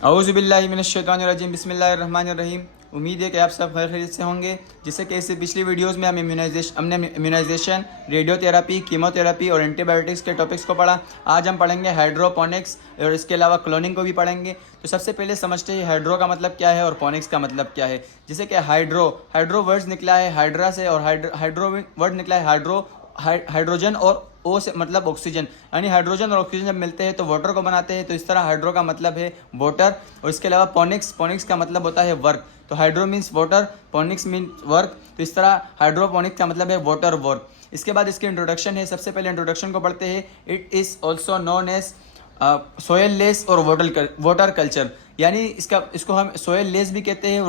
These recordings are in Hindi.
औज़ुबिल्लाहिमिनश्शैतानिर्रजीम बिस्मिल्लाहिर्रहमानिर्रहीम। उम्मीद है कि आप सब खैरियत से होंगे। जैसे कि इससे पिछली वीडियोस में हमने इम्यूनाइजेशन, रेडियोथेरेपी, कीमोथेरेपी और एंटीबायोटिक्स के टॉपिक्स को पढ़ा। आज हम पढ़ेंगे हाइड्रोपोनिक्स और इसके अलावा क्लोनिंग को भी पढ़ेंगे। तो सबसे पहले समझते हैं हाइड्रो का मतलब क्या है और पोनिक्स का मतलब क्या है। जैसे कि हाइड्रो वर्ड्स निकला है हाइड्रा से, और हाइड्रो वर्ड निकला है हाइड्रोजन और ओ से मतलब ऑक्सीजन, यानी हाइड्रोजन और ऑक्सीजन जब मिलते हैं तो वाटर को बनाते हैं। तो इस तरह हाइड्रो का मतलब है वाटर। और इसके अलावा पोनिक्स का मतलब होता है वर्क। तो hydro means water, ponics means work. तो इस तरह हाइड्रोपोनिक्स का मतलब है वाटर वर्क। इसके बाद इसकी इंट्रोडक्शन है। सबसे पहले इंट्रोडक्शन को पढ़ते हैं। It is also known as soilless और वाटर कल्चर, यानी इसको हम सोयल लेस भी कहते हैं,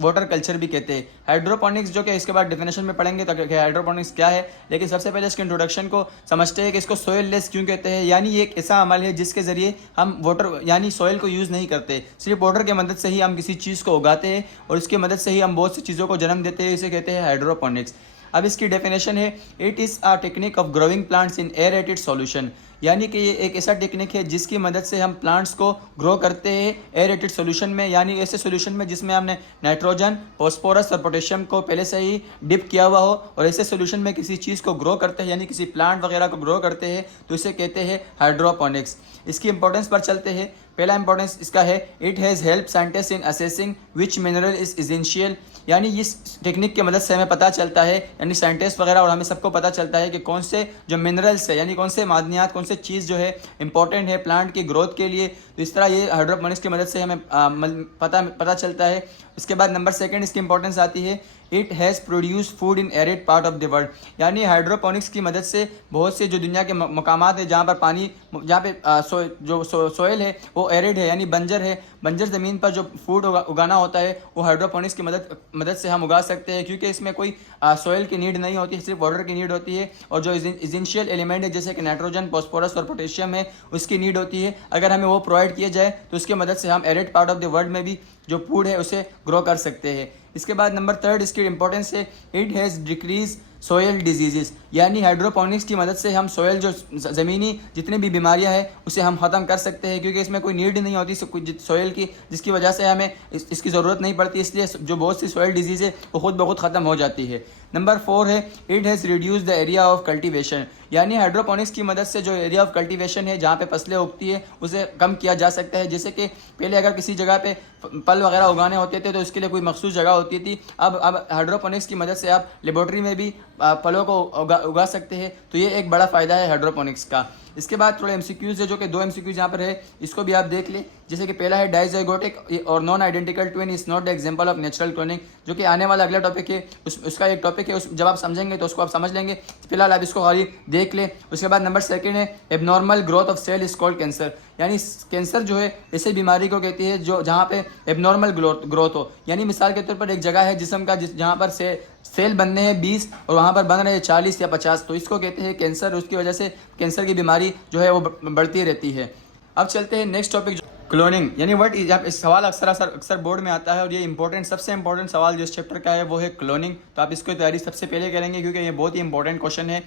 वाटर कल्चर भी कहते हैं। हाइड्रोपोनिक्स जो कि इसके बाद डेफिनेशन में पढ़ेंगे तो हाइड्रोपोनिक्स क्या है, लेकिन सबसे पहले इसके इंट्रोडक्शन को समझते हैं कि इसको सोयल लेस क्यों कहते हैं। यानी ये एक ऐसा अमल है जिसके ज़रिए हम वाटर यानी सोयल को यूज़ नहीं करते, सिर्फ वाटर की मदद से ही हम किसी चीज़ को उगाते हैं और इसकी मदद से ही हम बहुत सी चीज़ों को जन्म देते हैं। इसे कहते हैं हाइड्रोपोनिक्स। अब इसकी डेफिनेशन है, it is a technique of growing plants in aerated solution, यानी कि ये एक ऐसा टेक्निक है जिसकी मदद से हम प्लांट्स को ग्रो करते हैं एरेटेड सॉल्यूशन में, यानी ऐसे सॉल्यूशन में जिसमें हमने नाइट्रोजन, फॉस्फोरस और पोटेशियम को पहले से ही डिप किया हुआ हो। और ऐसे सॉल्यूशन में किसी चीज़ को ग्रो करते हैं, यानी किसी प्लांट वगैरह को ग्रो करते हैं, तो इसे कहते हैं हाइड्रोपोनिक्स। इसकी इंपॉर्टेंस पर चलते हैं। पहला इंपॉर्टेंस इसका है, it has help scientist in assessing which mineral is essential, यानी इस टेक्निक की मदद से हमें पता चलता है, यानी साइंटिस्ट वगैरह और हमें सबको पता चलता है कि कौन से जो मिनरल्स है, यानी कौन से मादनियात, कौन से चीज़ जो है इंपॉर्टेंट है प्लांट की ग्रोथ के लिए। तो इस तरह ये हाइड्रोपोनिक्स की मदद से हमें पता चलता है। इसके बाद नंबर सेकंड इसकी इंपॉर्टेंस आती है, it has produce food in arid part of the world, यानी हाइड्रोपोनिक्स की मदद से बहुत से जो दुनिया के मकामात हैं जहाँ पर पानी, जहाँ पे सोयल है वो एरिड है यानी बंजर है, बंजर ज़मीन पर जो फूड उगाना होता है वो हाइड्रोपोनिक्स की मदद से हम उगा सकते हैं, क्योंकि इसमें कोई सोयल की नीड नहीं होती, सिर्फ वाटर की नीड होती है। और जो इसेंशियल एलिमेंट है जैसे कि नाइट्रोजन, फॉस्फोरस और पोटेशियम है उसकी नीड होती है। अगर हमें वो प्रोवाइड किया जाए तो उसकी मदद से हम arid part of the world में भी जो फूड है उसे ग्रो कर सकते हैं। इसके बाद नंबर थर्ड इसकी इंपॉर्टेंस है, it has decrease soil diseases, यानी हाइड्रोपोनिक्स की मदद से हम सोयल जो ज़मीनी जितनी भी बीमारियां हैं उसे हम ख़त्म कर सकते हैं, क्योंकि इसमें कोई नीड नहीं होती सोयल की, जिसकी वजह से हमें इसकी ज़रूरत नहीं पड़ती, इसलिए जो बहुत सी सोयल डिजीज़ है वो खुद ब खुद ख़त्म हो जाती है। नंबर 4 है, it has reduce the area of cultivation, यानी हाइड्रोपोनिक्स की मदद से जो एरिया ऑफ कल्टिवेशन है जहाँ पे फसलें उगती है उसे कम किया जा सकता है। जैसे कि पहले अगर किसी जगह पे फल वगैरह उगाने होते थे तो उसके लिए कोई मखसूस जगह होती थी। अब हाइड्रोपोनिक्स की मदद से आप लेबोरेटरी में भी फलों को उगा सकते हैं। तो ये एक बड़ा फ़ायदा है हाइड्रोपोनिक्स का। इसके बाद थोड़े एमसीक्यूज़ है, जो कि 2 एमसीक्यूज़ यहाँ पर है, इसको भी आप देख लें। जैसे कि पहला है, डाइजाइगोटिक और non identical twin is not the example of natural cloning, जो कि आने वाला अगला टॉपिक है, उसका एक टॉपिक है, जब आप समझेंगे तो उसको आप समझ लेंगे। फिलहाल आप इसको खाली देख लें। उसके बाद नंबर सेकंड है, abnormal growth of cell is called cancer, यानी कैंसर जो है ऐसी बीमारी को कहती है जो जहाँ पे एबनॉर्मल ग्रोथ हो, यानी मिसाल के तौर पर एक जगह है जिस्म का जहाँ पर सेल बनने हैं 20 और वहाँ पर बन रहे हैं 40 या 50, तो इसको कहते हैं कैंसर। उसकी वजह से कैंसर की बीमारी जो है वो बढ़ती रहती है। अब चलते हैं नेक्स्ट टॉपिक, क्लोनिंग, यानी व्हाट इज, इस सवाल अक्सर बोर्ड में आता है और ये सबसे इंपॉर्टेंट सवाल जो इस चैप्टर का है वो है क्लोनिंग। तो आप इसको तैयारी सबसे पहले करेंगे क्योंकि ये बहुत ही इंपॉर्टेंट क्वेश्चन है।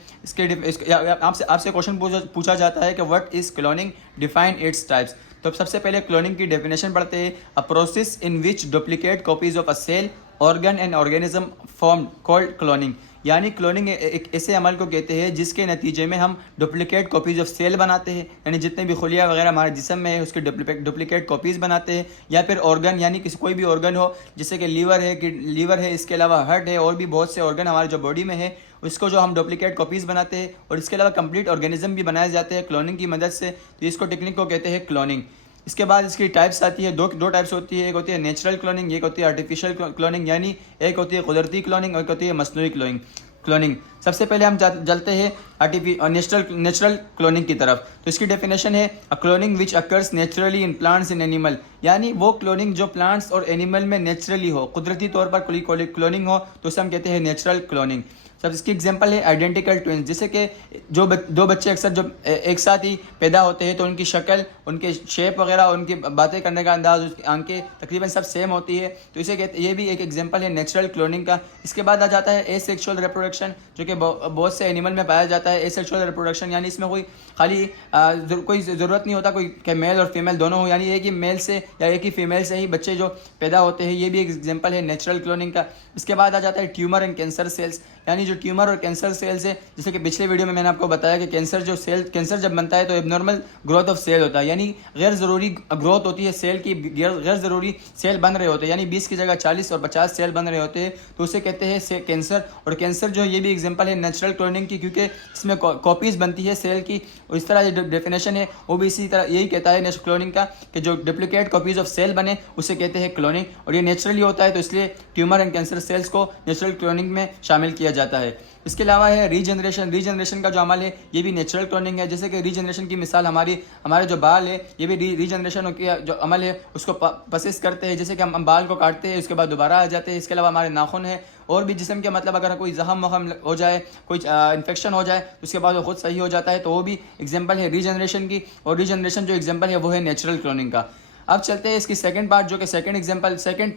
आपसे क्वेश्चन पूछा जाता है कि what is cloning, define its types. तो सबसे पहले क्लोनिंग की डेफिनेशन पढ़ते हैं, a process in which duplicate copies of a cell, organ and organism form called cloning, यानी क्लोनिंग एक ऐसे अमल को कहते हैं जिसके नतीजे में हम डुप्लीकेट कॉपीज़ ऑफ सेल बनाते हैं, यानी जितने भी खुलिया वगैरह हमारे जिस्म में है उसके डुप्लीकेट कॉपीज़ बनाते हैं। या फिर ऑर्गन, यानी कोई भी ऑर्गन हो, जैसे कि लीवर है, इसके अलावा हार्ट है, और भी बहुत से ऑर्गन हमारे जो बॉडी में है उसको जो हम डुप्लीकेट कॉपीज़ बनाते हैं। और इसके अलावा कंप्लीट ऑर्गेनिज्म भी बनाए जाते हैं क्लोनिंग की मदद से। तो इसको टेक्निक को कहते हैं क्लोनिंग। इसके बाद इसकी टाइप्स आती है, दो टाइप्स होती है, एक होती है नेचुरल क्लोनिंग, एक होती है आर्टिफिशियल क्लोनिंग, यानी एक होती है कुदरती क्लोनिंग और एक होती है मसनूई क्लोनिंग। सबसे पहले हम चलते हैं नेचुरल क्लोनिंग की तरफ। तो इसकी डेफिनेशन है, अ cloning which occurs naturally in plants in animal, यानी वो क्लोनिंग जो प्लांट्स और एनिमल में नेचुरली हो, कुदरती तौर पर क्लोनिंग हो, तो उसे हम कहते हैं नेचुरल क्लोनिंग। सब इसकी एग्जांपल है आइडेंटिकल ट्विंस, जैसे कि दो बच्चे अक्सर जब एक साथ ही पैदा होते हैं तो उनकी शक्ल, उनके शेप वगैरह, उनकी बातें करने का अंदाज, उसकी आंखें तकरीबन सब सेम होती है, तो इसे कहते, ये भी एक एग्जांपल है नेचुरल क्लोनिंग का। इसके बाद आ जाता है एसेक्सुअल रिप्रोडक्शन, जो कि बहुत से एनिमल में पाया जाता है। एसेक्सुअल रिप्रोडक्शन यानी इसमें कोई खाली कोई ज़रूरत नहीं होता कोई कि मेल और फीमेल दोनों हो, यानी एक ही मेल से या एक ही फीमेल से ही बच्चे जो पैदा होते हैं, ये भी एक एग्जांपल है नेचुरल क्लोनिंग का। इसके बाद आ जाता है ट्यूमर एंड कैंसर सेल्स, यानी जो ट्यूमर और कैंसर सेल्स है, जैसे कि पिछले वीडियो में मैंने आपको बताया कि कैंसर जब बनता है तो एबनॉर्मल ग्रोथ ऑफ सेल होता है, यानी गैर ज़रूरी ग्रोथ होती है सेल की, गैर ज़रूरी सेल बन रहे होते हैं, यानी 20 की जगह 40 और 50 सेल बन रहे होते हैं, तो उसे कहते हैं कैंसर। और कैंसर जो ये भी एग्जांपल है नेचुरल क्लोनिंग की, क्योंकि इसमें कॉपीज़ बनती है सेल की, और इस तरह जो डेफिनेशन है वो भी इसी तरह यही कहता है नेचुरल क्लोनिंग का, कि जो डुप्लीकेट कॉपीज़ ऑफ सेल बने उसे कहते हैं क्लोनिंग, और ये नेचुरली होता है, तो इसलिए ट्यूमर एंड कैंसर सेल्स को नेचुरल क्लोनिंग में शामिल किया जाता है। इसके अलावा है रीजनरेशन का जो अमल है ये भी नेचुरल क्लोनिंग है। जैसे कि रीजनरेशन की मिसाल हमारे जो बाल है, ये भी रीजनरेशन की जो अमल है उसको परसिस्ट करते हैं, जैसे कि हम बाल को काटते हैं उसके बाद दोबारा आ जाते हैं। इसके अलावा हमारे नाखून है और भी जिस्म के, मतलब अगर कोई जख्म वखम हो जाए, कोई इन्फेक्शन हो जाए, उसके बाद वो खुद सही हो जाता है, तो वो भी एग्जाम्पल है रीजनरेशन की। और रीजनरेशन जो एग्जाम्पल है वो है नेचुरल क्लोनिंग का। अब चलते हैं इसकी सेकंड पार्ट, जो कि सेकंड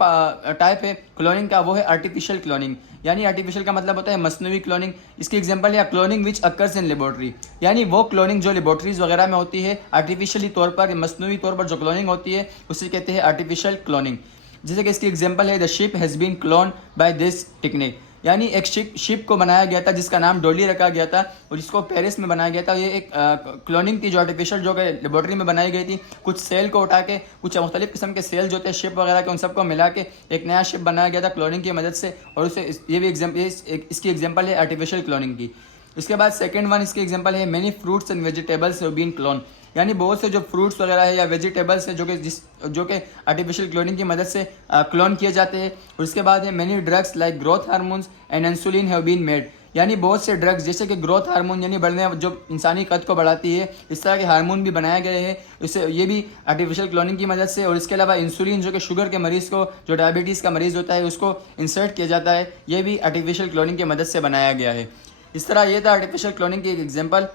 टाइप है क्लोनिंग का, वो है आर्टिफिशियल क्लोनिंग। यानी आर्टिफिशियल का मतलब होता है मसनूई क्लोनिंग। इसकी एग्जांपल है cloning which occurs in laboratory, यानी वो क्लोनिंग जो लेबोरेटरीज वगैरह में होती है, आर्टिफिशियली तौर पर, मसनूई तौर पर जो क्लोनिंग होती है उसे कहते हैं आर्टिफिशियल क्लोनिंग। जैसे कि इसकी एग्जांपल है the ship has been clone by this technique, यानी एक शिप को बनाया गया था जिसका नाम डोली रखा गया था और जिसको पेरिस में बनाया गया था। ये एक क्लोनिंग थी जो आर्टिफिशियल जो कि लेबोरेटरी में बनाई गई थी। कुछ सेल को उठा के, कुछ मुख्तलिफ किस्म के सेल जो थे शिप वगैरह के, उन सबको मिला के एक नया शिप बनाया गया था क्लोनिंग की मदद से, और उसे ये भी इसकी एग्जाम्पल है आर्टिफिशियल क्लोनिंग की। इसके बाद सेकंड वन इसकी एग्जांपल है many fruits and vegetables have been clone, यानी बहुत से जो फ्रूट्स वगैरह है या वेजिटेबल्स है जो कि आर्टिफिशियल क्लोनिंग की मदद से क्लोन किए जाते हैं। और उसके बाद है many drugs like growth hormones and insulin have been made, यानी बहुत से ड्रग्स जैसे कि ग्रोथ हार्मोन यानी बढ़ने जो इंसानी कद को बढ़ाती है, इस तरह के हार्मोन भी बनाए गए हैं इससे, ये भी आर्टिफिशियल क्लोनिंग की मदद से। और इसके अलावा इंसुलिन जो कि शुगर के मरीज़ को, जो डायबिटीज़ का मरीज़ होता है, उसको इंसर्ट किया जाता है, ये भी आर्टिफिशियल क्लोनिंग की मदद से बनाया गया है। इस तरह ये था आर्टिफिशियल क्लोनिंग की एक एग्जाम्पल,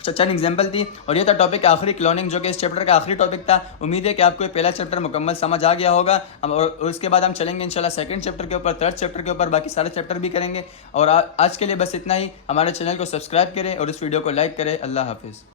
चंद एग्जाम्पल थी। और ये था टॉपिक आखिरी क्लोनिंग, जो कि इस चैप्टर का आखिरी टॉपिक था। उम्मीद है कि आपको पहला चैप्टर मुकम्मल समझ आ गया होगा। और उसके बाद हम चलेंगे इंशाल्लाह सेकंड चैप्टर के ऊपर, थर्ड चैप्टर के ऊपर, बाकी सारे चैप्टर भी करेंगे। और आज के लिए बस इतना ही। हमारे चैनल को सब्सक्राइब करें और इस वीडियो को लाइक करें। अल्लाह हाफिज़।